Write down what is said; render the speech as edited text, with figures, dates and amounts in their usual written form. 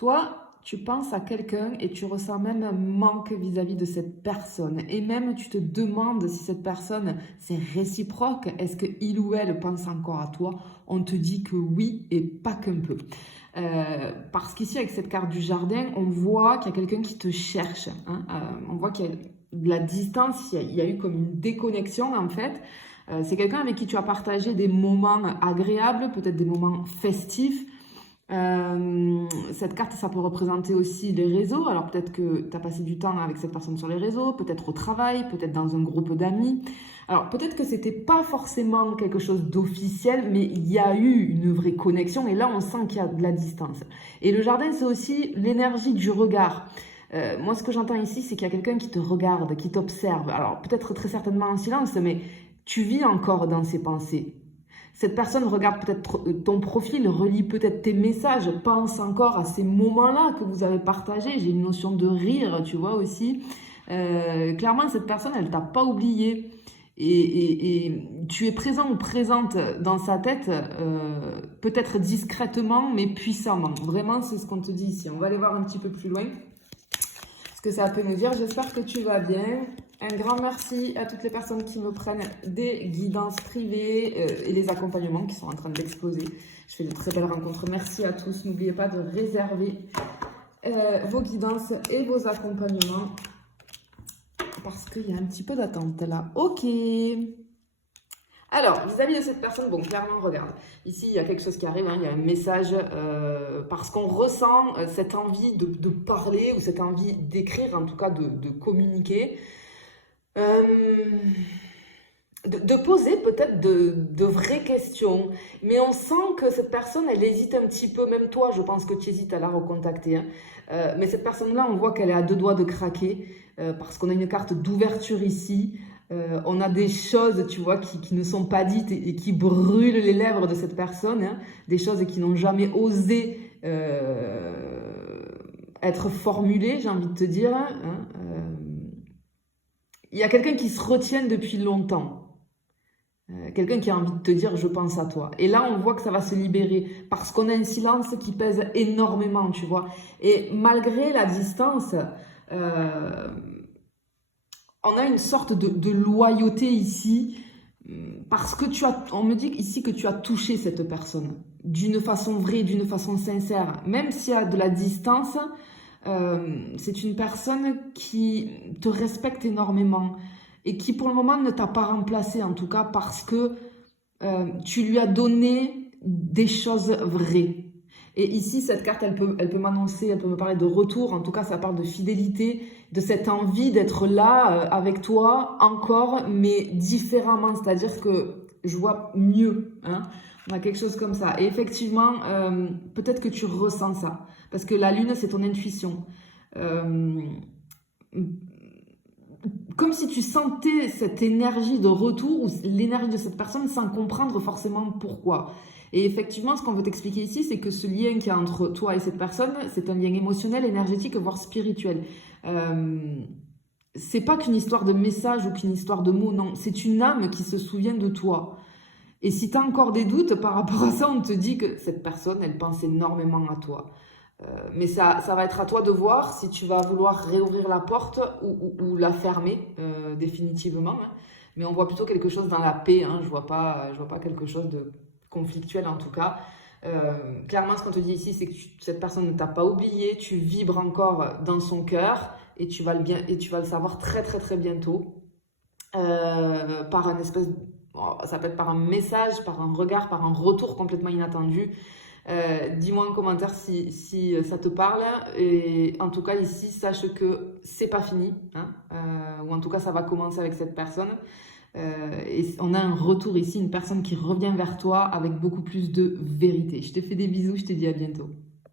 Toi, tu penses à quelqu'un et tu ressens même un manque vis-à-vis de cette personne. Et même tu te demandes si cette personne, c'est réciproque. Est-ce qu'il ou elle pense encore à toi? On te dit que oui et pas qu'un peu. Parce qu'ici, avec cette carte du jardin, on voit qu'il y a quelqu'un qui te cherche. Hein. On voit qu'il y a de la distance, il y a eu comme une déconnexion en fait. C'est quelqu'un avec qui tu as partagé des moments agréables, peut-être des moments festifs. Cette carte, ça peut représenter aussi les réseaux. Alors peut-être que tu as passé du temps avec cette personne sur les réseaux, peut-être au travail, peut-être dans un groupe d'amis. Alors peut-être que c'était pas forcément quelque chose d'officiel, mais il y a eu une vraie connexion et là on sent qu'il y a de la distance. Et le jardin, c'est aussi l'énergie du regard. Moi, ce que j'entends ici, c'est qu'il y a quelqu'un qui te regarde, qui t'observe. Alors peut-être très certainement en silence, mais tu vis encore dans ses pensées. Cette personne regarde peut-être ton profil, relit peut-être tes messages, pense encore à ces moments-là que vous avez partagés. J'ai une notion de rire, tu vois aussi. Clairement, cette personne, elle t'a pas oublié. Et tu es présent ou présente dans sa tête, peut-être discrètement, mais puissamment. Vraiment, c'est ce qu'on te dit ici. On va aller voir un petit peu plus loin ce que ça peut nous dire. J'espère que tu vas bien. Un grand merci à toutes les personnes qui me prennent des guidances privées et les accompagnements qui sont en train d'exploser. Je fais de très belles rencontres. Merci à tous. N'oubliez pas de réserver vos guidances et vos accompagnements parce qu'il y a un petit peu d'attente là. Ok. Alors, vis-à-vis de cette personne, bon, clairement, regarde, ici, il y a quelque chose qui arrive, hein, il y a un message, parce qu'on ressent cette envie de parler ou cette envie d'écrire, en tout cas de communiquer. De poser peut-être de vraies questions, mais on sent que cette personne, elle hésite un petit peu, même toi, je pense que tu hésites à la recontacter, hein. Mais cette personne-là, on voit qu'elle est à deux doigts de craquer, parce qu'on a une carte d'ouverture ici, on a des choses, tu vois, qui ne sont pas dites et qui brûlent les lèvres de cette personne, hein, des choses qui n'ont jamais osé être formulées, j'ai envie de te dire, hein. Il y a quelqu'un qui se retient depuis longtemps. Quelqu'un qui a envie de te dire « je pense à toi ». Et là, on voit que ça va se libérer parce qu'on a un silence qui pèse énormément, tu vois. Et malgré la distance, on a une sorte de loyauté ici parce que on me dit ici que tu as touché cette personne d'une façon vraie, d'une façon sincère. Même s'il y a de la distance, c'est une personne qui te respecte énormément et qui pour le moment ne t'a pas remplacé, en tout cas parce que tu lui as donné des choses vraies. Et ici, cette carte, elle peut m'annoncer, elle peut me parler de retour, en tout cas ça parle de fidélité, de cette envie d'être là avec toi encore, mais différemment, c'est-à-dire que je vois mieux, hein. On a quelque chose comme ça. Et effectivement, peut-être que tu ressens ça. Parce que la lune, c'est ton intuition. Comme si tu sentais cette énergie de retour ou l'énergie de cette personne sans comprendre forcément pourquoi. Et effectivement, ce qu'on veut t'expliquer ici, c'est que ce lien qu'il y a entre toi et cette personne, c'est un lien émotionnel, énergétique, voire spirituel. C'est pas qu'une histoire de message ou qu'une histoire de mots, non. C'est une âme qui se souvient de toi. Et si tu as encore des doutes par rapport à ça, on te dit que cette personne, elle pense énormément à toi. Mais ça va être à toi de voir si tu vas vouloir réouvrir la porte ou la fermer définitivement, hein. Mais on voit plutôt quelque chose dans la paix, hein. Je vois pas quelque chose de conflictuel en tout cas. Clairement, ce qu'on te dit ici, c'est que cette personne ne t'a pas oublié, tu vibres encore dans son cœur et tu vas le savoir très très très bientôt par un espèce de... Ça peut être par un message, par un regard, par un retour complètement inattendu. Dis-moi en commentaire si ça te parle. Et en tout cas, ici, sache que c'est pas fini, hein, ou en tout cas, ça va commencer avec cette personne. Et on a un retour ici, une personne qui revient vers toi avec beaucoup plus de vérité. Je te fais des bisous, je te dis à bientôt.